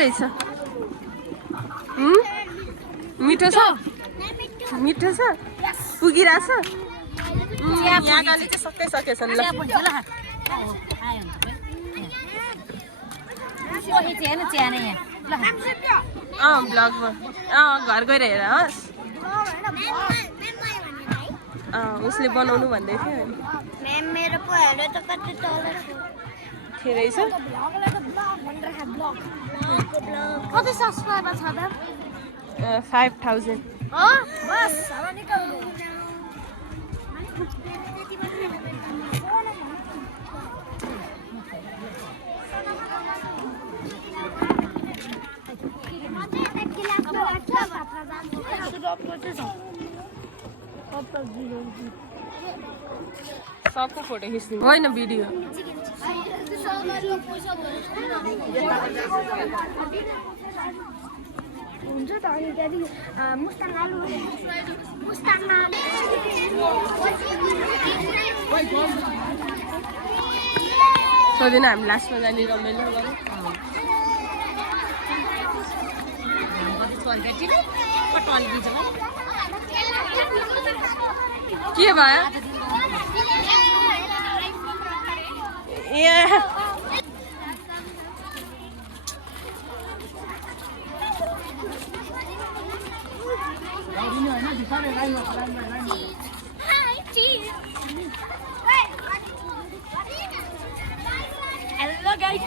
रहेछ मिठो छ मिठो छ पुगिरहेछ यहाँ गाली चाहिँ सबै सकेछन् ल ब्लगमा घर गएर हेर हस् उसले बनाउनु भन्दै थियो मेरो पोहरू त कति तल के रहेछ कति सब्स्क्राइबर छ त 5000 बस अब निकाल्नु सबको फोटो खिच्नु होइन भिडियो हुन्छ त अनि त्यहाँदेखि मुस्ताङ आलु सोधिन हामी लास्टमा जाने रमाइलो के भयो Hello guys.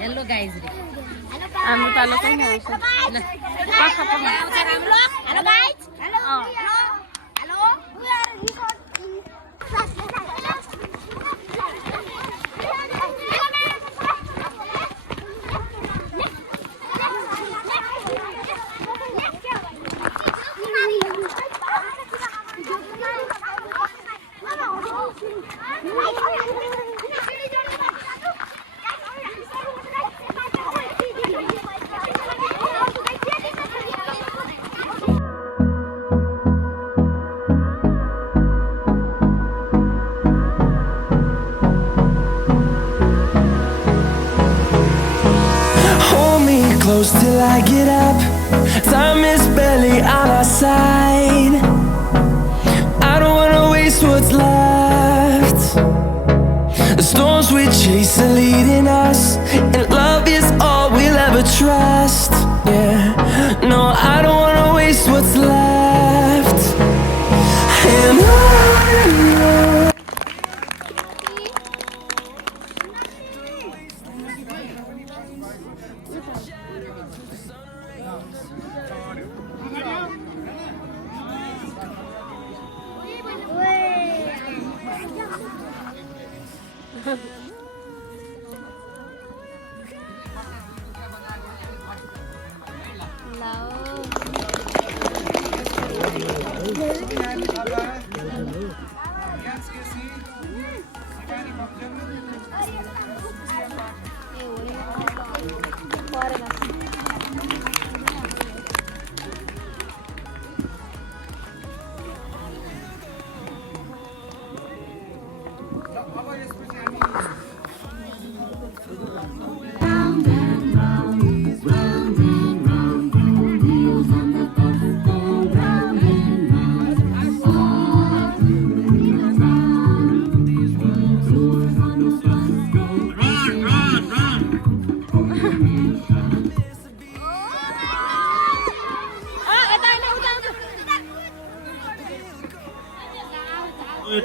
Hello guys. हामी पालो पनि आउँछ Hello guys. Hello. Hello. We are recording. Close till I get up. Time is barely on our side. I don't wanna waste what's left. The storms we chase are leading us, and love is all we'll ever trust. Yeah, no, I don't wanna waste what's left. And on.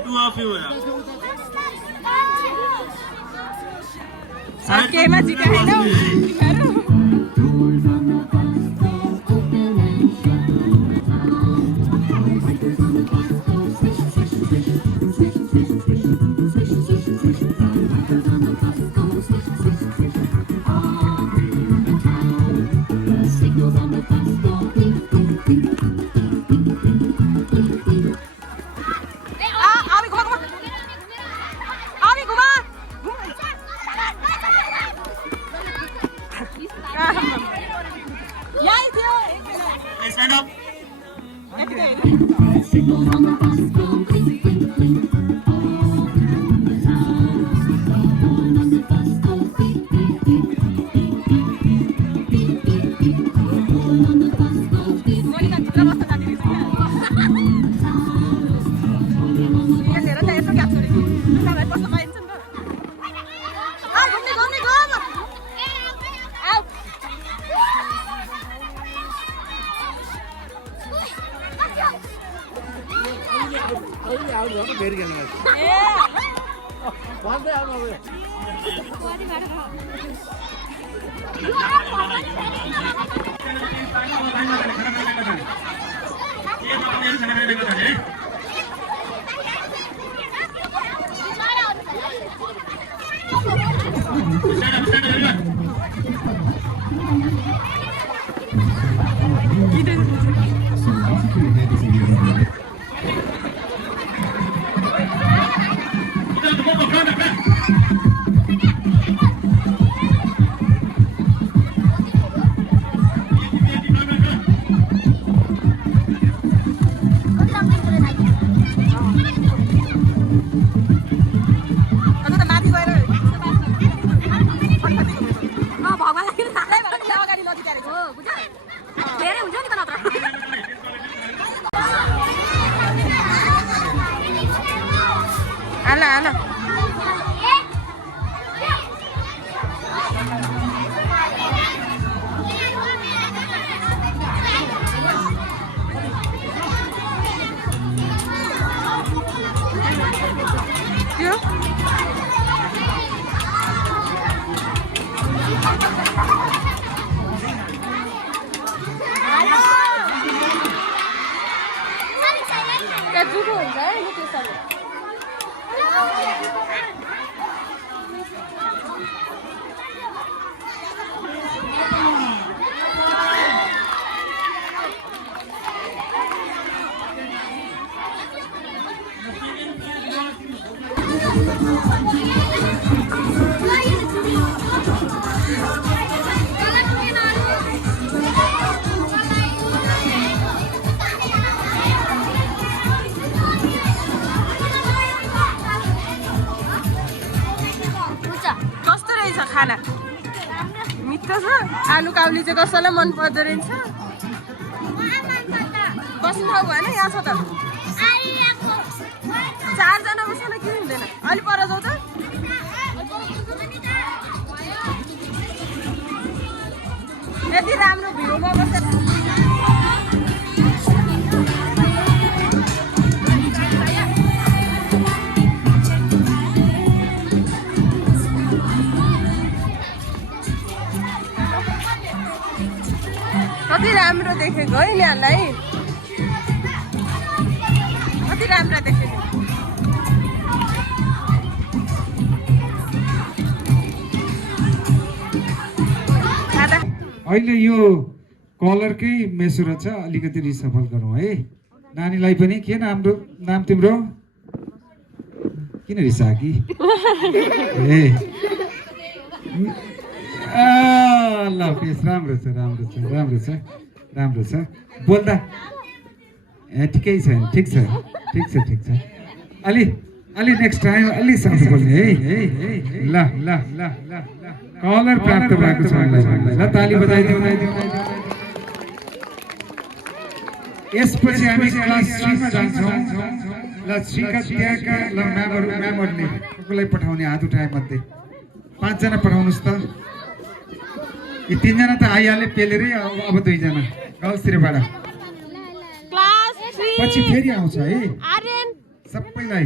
Two of you है। के मा जिकाएनौ Stand up. आला त्यो त्यहाँ दुःख हुन्छ है त्यसरी कस्तो रहेछ खाना मिठो छ आलु काउली चाहिँ कसैलाई मन पर्दो रहेछ बस्नु ठाउँ भएन यहाँ छ त 4 जना बस्न किन हुँदैन अलि पर जाऊ त यति राम्रो भ्यूमा बसेर कति राम्रो देखेको है यहाँलाई कति राम्रो देखेको अहिले यो कलरकै मेसो रहेछ अलिकति रिसफल गरौँ है नानीलाई पनि के नाम तिम्रो किन रिसाकी ए ल राम्रो छ बोल्दा ठिकै छ ठिक छ अलि नेक्स्ट टाइम अलि सानो बोल्ने है ल कलर प्राप्त भएको छ ल ताली बजाइदिउँ यसपछि हामी क्लास 3 मा जान्छौँ ल 3 का त्यहाँका ल म्यामहरुले कसलाई पठाउने हात उठाए मध्ये 5 जना पठाउनुस् त यी 3 जना त आइहाले पेलेरै अब 2 जना गर्ल्सतिरबाट क्लास 3 पछि फेरि आउँछ है आर्यन सबैलाई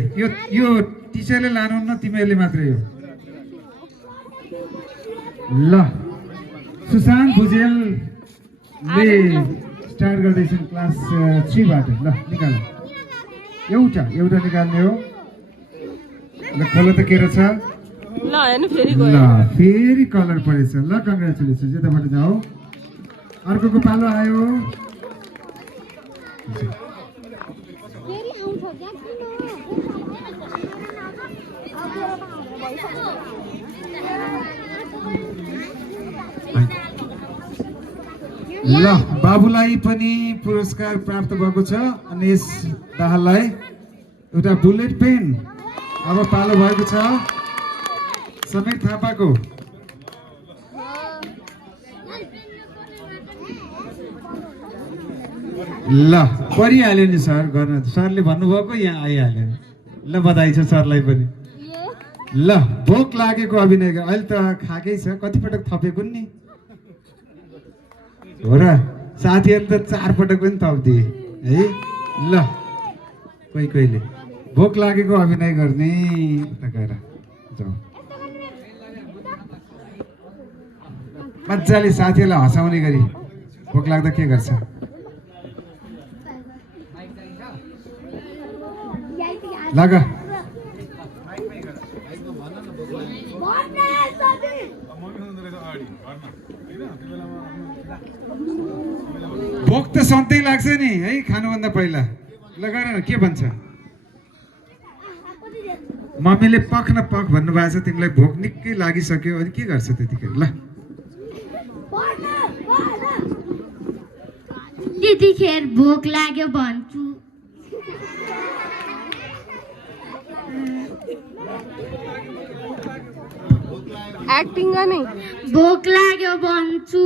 यो टिचरले लानुहुन्न तिमीहरूले मात्रै हो ल सुशान्त भुजेलले स्टार्ट गर्दैछन् क्लास 3 बाट ल निकाल एउटा निकाल्ने हो ल खोलो त के रहेछ ल हेर्नु फेरि गयो ल फेरि कलर परेछ ल कङ्ग्रेचुलेसन यताबाट जाऊ अर्कोको पालो आयो ल बाबुलाई पनि पुरस्कार प्राप्त भएको छ अनि यस दाहाललाई एउटा बुलेट पेन अब पालो भएको छ समीर थापाको ल परिहाल्यो नि सर गर्न सरले भन्नुभएको यहाँ आइहाल्यो ल बधाई छ सरलाई पनि ल भोक लागेको अभिनय अहिले त खाएकै छ कतिपटक थपेको नि हो र साथीहरूले त 4 पटक पनि थप्दिए है ल कोहीले भोक लागेको अभिनय गर्ने उता गएर जाऊ मजाले साथीहरूलाई हँसाउने गरी भोक लाग्दा के गर्छ लग भोक त सधैँ लाग्छ नि है खानुभन्दा पहिला लगाएर न के भन्छ मम्मीले पख न पख भन्नुभएको छ तिमीलाई भोक निकै लागिसक्यो अनि के गर्छ त्यतिखेर ल त्यतिखेर भोक लाग्यो भन्छु एक्टिङ गर्ने भोक लाग्यो भन्छु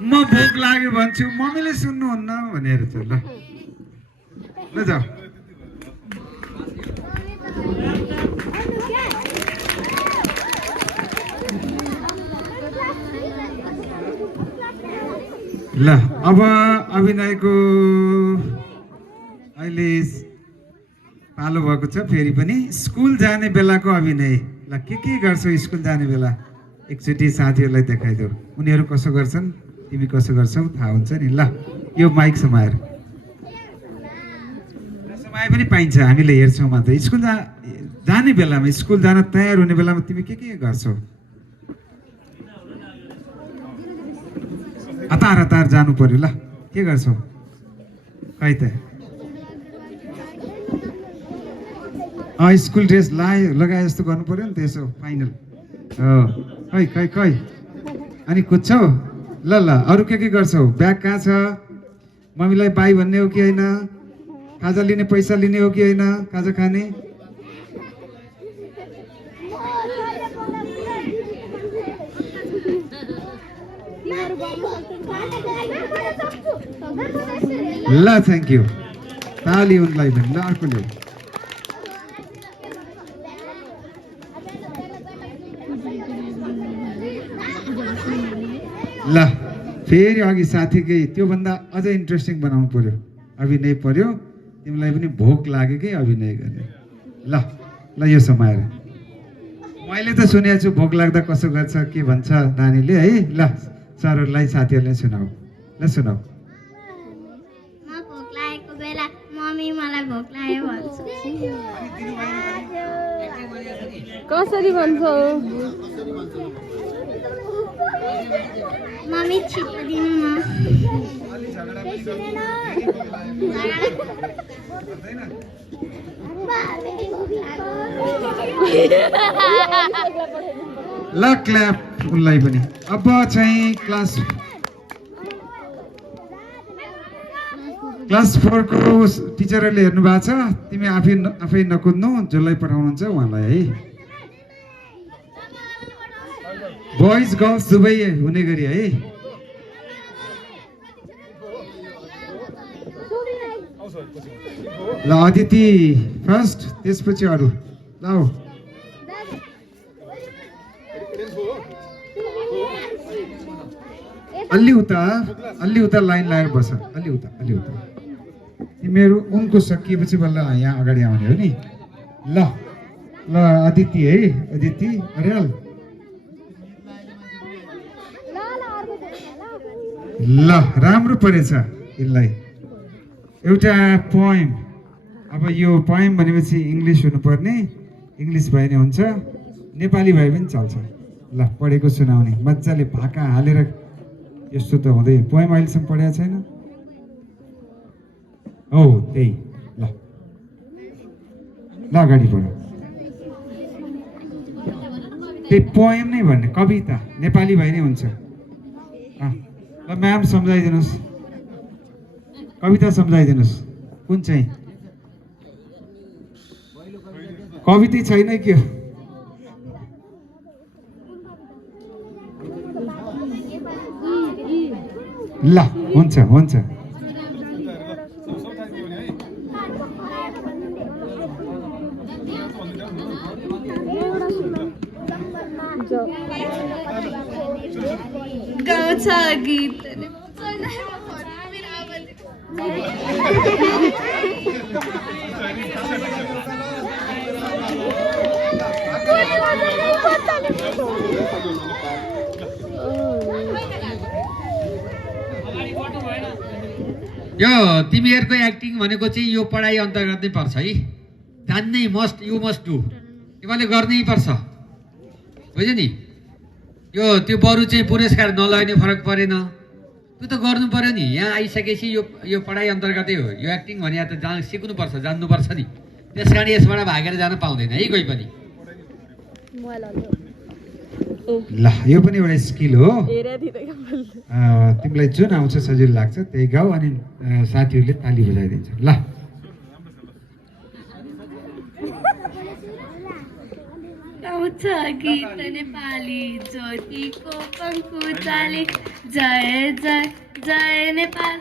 म भोक लाग्यो भन्छु मम्मीले सुन्नुहुन्न भनेर चाहिँ ल जाऊ ल अब अभिनयको अहिले पालो भएको छ फेरि पनि स्कुल जाने बेलाको अभिनय ल के गर्छौ स्कुल जाने बेला एकचोटि साथीहरूलाई देखाइदेऊ उनीहरू कसो गर्छन् तिमी कसो गर्छौ थाहा हुन्छ नि ल यो माइक समाएर समाए पनि पाइन्छ हामीले हेर्छौँ मात्र स्कुल जाने बेलामा स्कुल जान तयार हुने बेलामा तिमी के गर्छौ हतार जानु पर्यो ल के गर्छौ खै त स्कुल ड्रेस लगाए जस्तो गर्नु पर्यो नि त यसो फाइनल खै अनि कुद्छौ ल अरू के गर्छौ ब्याग कहाँ छ मम्मीलाई बाई भन्ने हो कि होइन खाजा लिने पैसा लिने हो कि होइन खाजा खाने ल थ्याङ्क यू ताली उनलाई पनि ल अर्कोले ल फेरि अघि साथीकै त्योभन्दा अझै इन्ट्रेस्टिङ बनाउनु पर्यो अभिनय पर्यो तिमीलाई पनि भोक लाग्यो अभिनय गर्ने ल यो समाएर मैले त सुनेको छु भोक लाग्दा कसो गर्छ के भन्छ नानीले है ल सरहरूलाई साथीहरूले सुनाऊ ल सुनाऊ म भोक लागेको बेला मम्मी मलाई भोक लाग्यो भन्छ कसरी भन्छौ मम्मी छिटो दिनु न ल क्ल्याप उनलाई पनि अब चाहिँ क्लास 4 को टिचरहरूले हेर्नु भएको छ तिमी आफै नकुद्नु जसलाई पठाउनुहुन्छ उहाँलाई है बोइज गर्ल्स दुवै हुने गरी है ल अदिति फर्स्ट त्यसपछि अरू ल अलि उता लाइन लगाएर बस अलि उता तिमीहरू उनको सकिएपछि बल्ल यहाँ अगाडि आउने हो नि ल अदिति है अदिति अर्याल ल राम्रो परेछ यसलाई एउटा पोइम अब यो पोइम भनेपछि इङ्ग्लिस हुनुपर्ने इङ्ग्लिस भए नि हुन्छ नेपाली भए पनि चल्छ ल पढेको सुनाउने मजाले भाका हालेर यस्तो त हुँदै पोइम अहिलेसम्म पढेको छैन हो त्यही ल अगाडि बढ त्यही पोएम नै भन्ने कविता नेपाली भए नै हुन्छ ल म्याम सम्झाइदिनुहोस् कविता सम्झाइदिनुहोस् कुन चाहिँ कविता छैन के हो ल हुन्छ गाउँछ गीत यो तिमीहरूको एक्टिङ भनेको चाहिँ यो पढाइ अन्तर्गत नै पर्छ है। जान्नै मस्ट यु मस्ट डु, तिमीले गर्नै पर्छ, बुझ्यो नि। यो त्यो बरु चाहिँ पुरस्कार नलगाउने फरक परेन, त्यो त गर्नु पर्यो नि। यहाँ आइसकेपछि यो पढाइ अन्तर्गतै हो। यो एक्टिङ भने त सिक्नुपर्छ, जान्नुपर्छ नि। त्यस कारण यसबाट भागेर जान पाउँदैन है कोही पनि। ल यो पनि एउटा स्किल हो। तिमीलाई जुन आउँछ सजिलो लाग्छ त्यही गाऊ अनि साथीहरूले ताली बजाइदिन्छ। ल गाउँछ गीत नेपाली ज्योतिको पङ्खु चाले, जय जय जय नेपाल,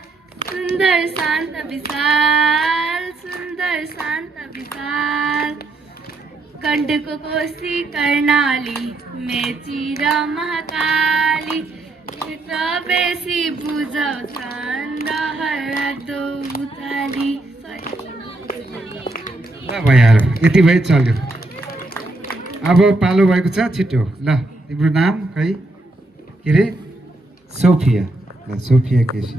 सुन्दर शान्त विशाल, सुन्दर शान्त विशाल, कण्ठको कोशी कर्णाली, मेची र महाकाली, बेसी बुझाउँछन् रहरदो उताली। ल भइहाल्यो, यति भए चल्यो। अब पालो भएको छ, छिटो। ल तिम्रो नाम खै के रे? सोफिया। ल सोफिया केसी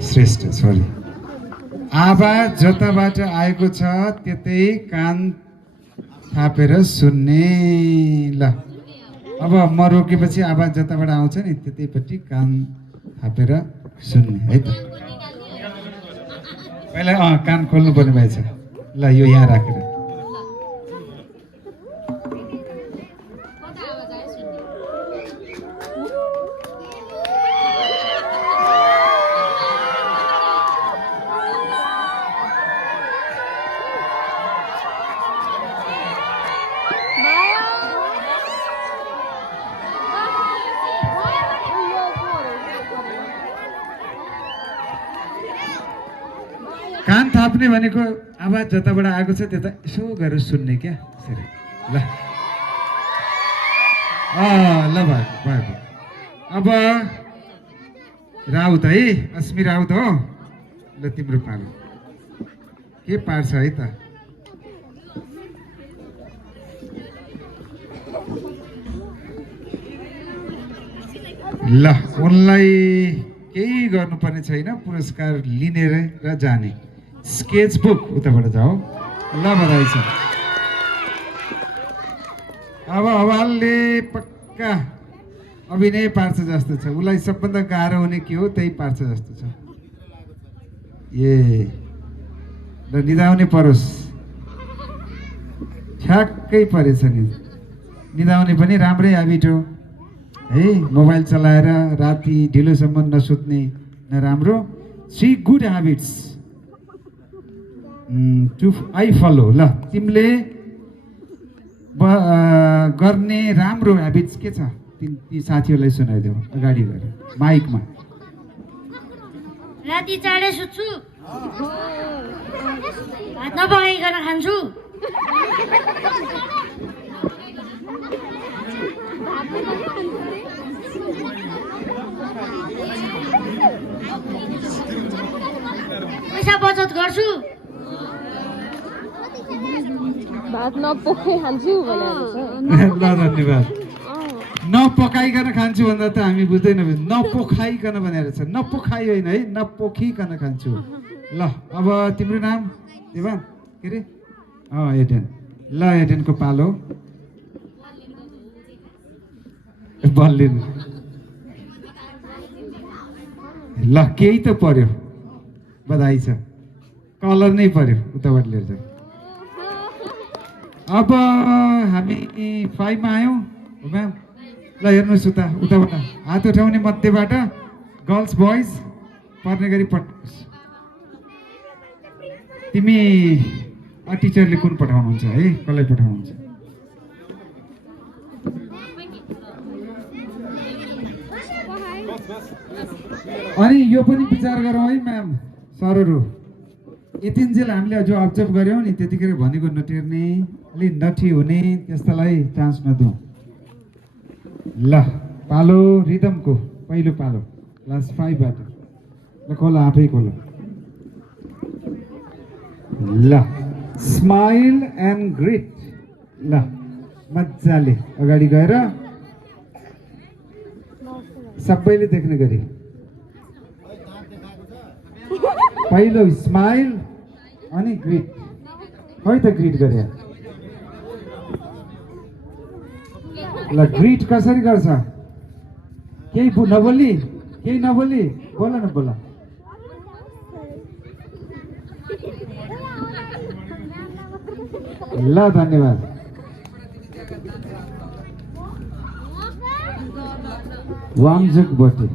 श्रेष्ठ, सरी। आवाज जताबाट आएको छ त्यतै कान थापेर सुन्ने। ल अब म रोकेपछि आवाज जताबाट आउँछ नि त्यतैपट्टि कान थापेर सुन्ने है त। पहिला कान खोल्नु पर्ने भएछ। ल यो यहाँ राखेर कान थाप्ने भनेको आवाज जताबाट आएको छ त्यता यसो गरेर सुन्ने क्या। ल ल भयो। अब राउत है, अस्मी राउत हो। ल तिम्रो पालो के पार्छ है त। ल उनलाई केही गर्नुपर्ने छैन, पुरस्कार लिने र जाने। स्केच बुक उताबाट जाऊ। ल बधाई छ। अब हवालले पक्का अभिनय पार्छ जस्तो छ। उसलाई सबभन्दा गाह्रो हुने के हो त्यही पार्छ जस्तो छ। ए ल निदाउने परोस्। ठ्याक्कै परेछ नि। निदाउने पनि राम्रै ह्याबिट हो है। मोबाइल चलाएर राति ढिलोसम्म नसुत्ने नराम्रो। 3 good habits to I follow. ल तिमीले गर्ने राम्रो ह्याबिट्स के छ ती साथीहरूलाई सुनाइदेऊ अगाडि गएर माइकमा। राति चाँडै सुत्छु, भात नपकाइकन खान्छु, पैसा बचत गर्छु, भात नपकाइ खान्छु भनेर छ। ल धन्यवाद। नपकाइकन खान्छु भन्दा त हामी बुझ्दैनौँ। नपोखाइकन भनेर छ, नपोखाइ होइन है, नपोखिकन खान्छु। ल अब तिम्रो नाम देवान के अरे? एडेन। ल एडेनको पालो। बल्लिन। ल केही त पर्यो, बधाई छ। कलर नै पर्यो, उताबाट लिएर जाऊ। अब हामी 5 मा आयौँ म्याम। ल हेर्नुहोस् उताबाट हात उठाउने मध्येबाट गर्ल्स बोइज पर्ने गरी पठाउनुहोस्। तिमी टिचरले कुन पठाउनुहुन्छ है, कसलाई पठाउनुहुन्छ? अनि यो पनि विचार गरौँ है म्याम सरहरू। यतिन्जेल हामीले जो अब्जर्भ गऱ्यौँ नि त्यतिखेर भनेको नटेर्ने, अलि नठी हुने त्यस्तालाई चान्स नदिउँ। ल पालो रिदमको पहिलो पालो क्लास 5 बाट। ल खोल आफै खोल ल स्माइल एन्ड ग्रिट ल मजाले अगाडि गएर सबैले देख्ने गरी पहिलो स्माइल अनि ग्रिट खै त ग्रिट गरे ल ग्रिट कसरी गर्छ केही नबोली बोल न बोल ल धन्यवाद वामजुक बोटे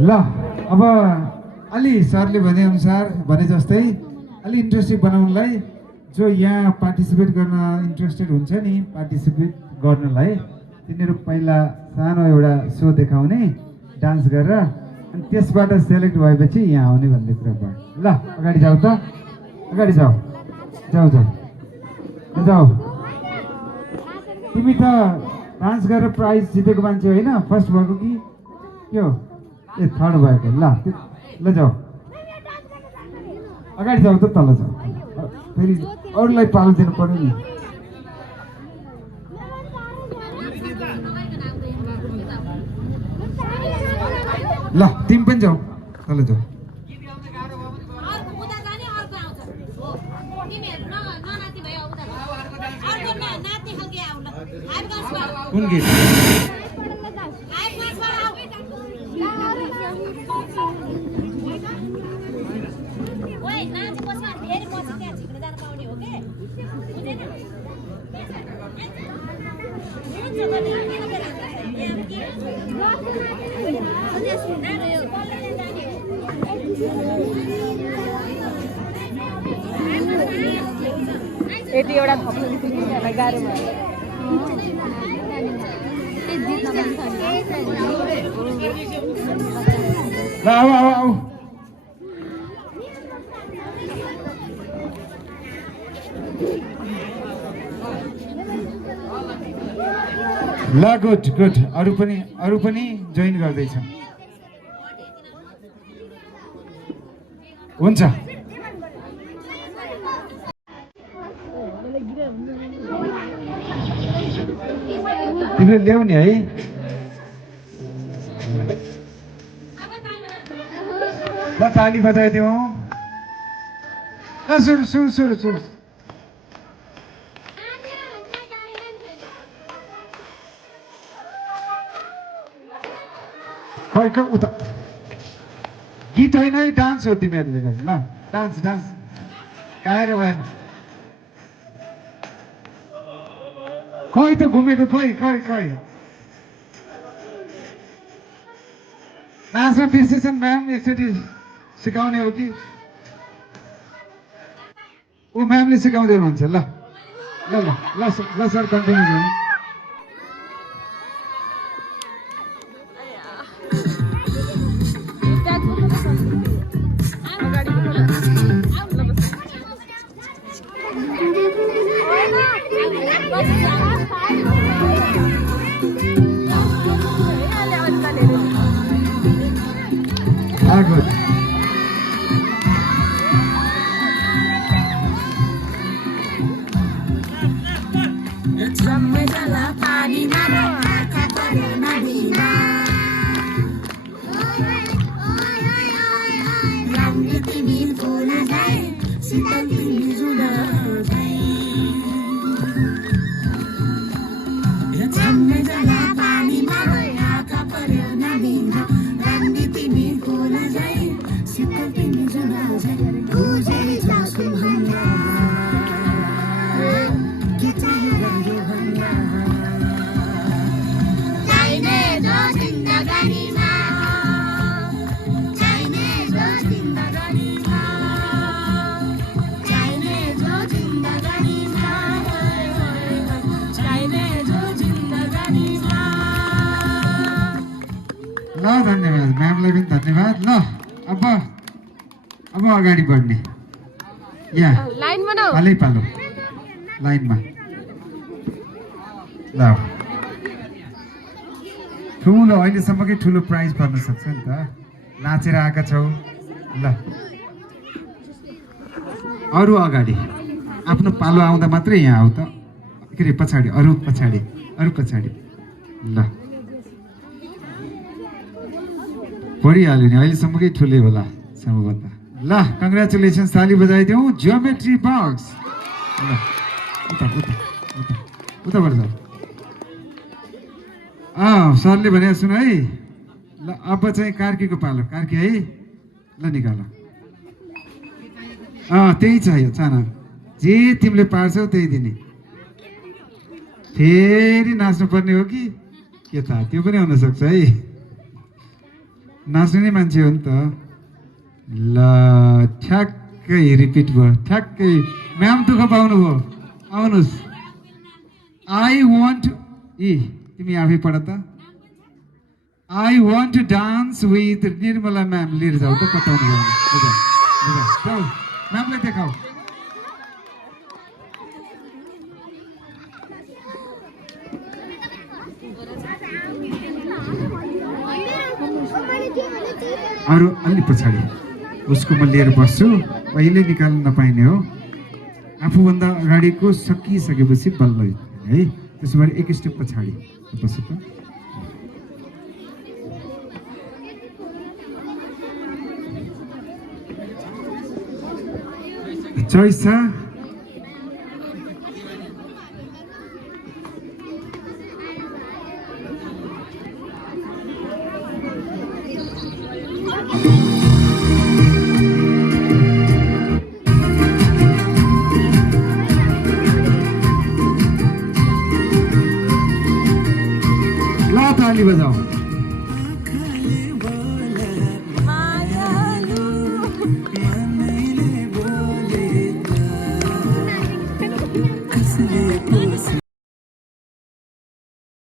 ल अब अलि सरले भने अनुसार भने जस्तै अलि इन्ट्रेस्टिङ बनाउनलाई जो यहाँ पार्टिसिपेट गर्न इन्ट्रेस्टेड हुन्छ नि पार्टिसिपेट गर्नलाई तिनीहरू पहिला सानो एउटा सो देखाउने डान्स गरेर अनि त्यसबाट सेलेक्ट भएपछि यहाँ आउने भन्ने कुरा भयो ल अगाडि जाऊ त अगाडि जाऊ तिमी त डान्स गरेर प्राइज जितेको मान्छे होइन फर्स्ट भएको कि के हो ए थर्ड भएको ल जाऊ अगाडि जाऊ त तल जाऊ फेरि अरूलाई पालो दिनु पर्यो नि ल तिमी पनि जाऊ तल जाऊ कुन गीत यति एउटा थप्नु गाह्रो भयो ल आऊ ल गुड अरू पनि जोइन गर्दैछ हुन्छ तिमीले ल्याउने है ल ताली बजाइदिउँ ल सुरु खै उता गीत होइन है डान्स हो तिमीहरूले ल डान्स काएर भएन खै त घुमेको खै नाच्न बिर्सेछन् म्याम यसरी सिकाउने हो कि ऊ म्यामले सिकाउँदै हुनुहुन्छ ल सर कन्टिन्यू गर्नु good. जिंदगानी ल धन्यवाद म्यामलाई पनि धन्यवाद। ल अब अगाडि बढ्ने यहाँ लाइन बनाऊ। हालै पालो लाइनमा। ल ठुलो अहिलेसम्मकै ठुलो प्राइज पर्न सक्छ नि त। नाचेर आएका छौ। ल अरू अगाडि आफ्नो पालो आउँदा मात्रै यहाँ आऊ त। के अरे पछाडि अरू पछाडि। ल पढिहाल्यो नि अहिलेसम्मकै ठुलै होला सम्भवतः। ल कङ्ग्रेचुलेसन्स ताली बजाइदेऊ। Geometry box. ल उताबाट जाऊ। सरले भने सुन है। ल अब चाहिँ कार्कीको पालो। कार्की है ल निकाल। त्यही छ यो चाना जे तिमीले पार्छौ त्यही दिने। फेरि नाच्नु पर्ने हो कि के थाहा त्यो पनि हुनसक्छ है। नाच्ने नै मान्छे हो नि त। ल ठ्याक्कै रिपिट भयो। ठ्याक्कै म्याम दुःख पाउनु भयो। आउनुहोस्। आई वान्ट तिमी आफै पढ त। I want to dance with Nirmala ma'am. लिएर जाऊ त पठाउनु भयो। जाऊ म्यामलाई देखाऊ। अरू अलि पछाडि उसको म लिएर बस्छु। पहिले निकाल्न नपाइने हो। आफूभन्दा अगाडिको सकिसकेपछि बल्ल है। त्यसो भए एक स्टेप पछाडि बस्छु त। चोइस छ। ल ताली बजाऊ।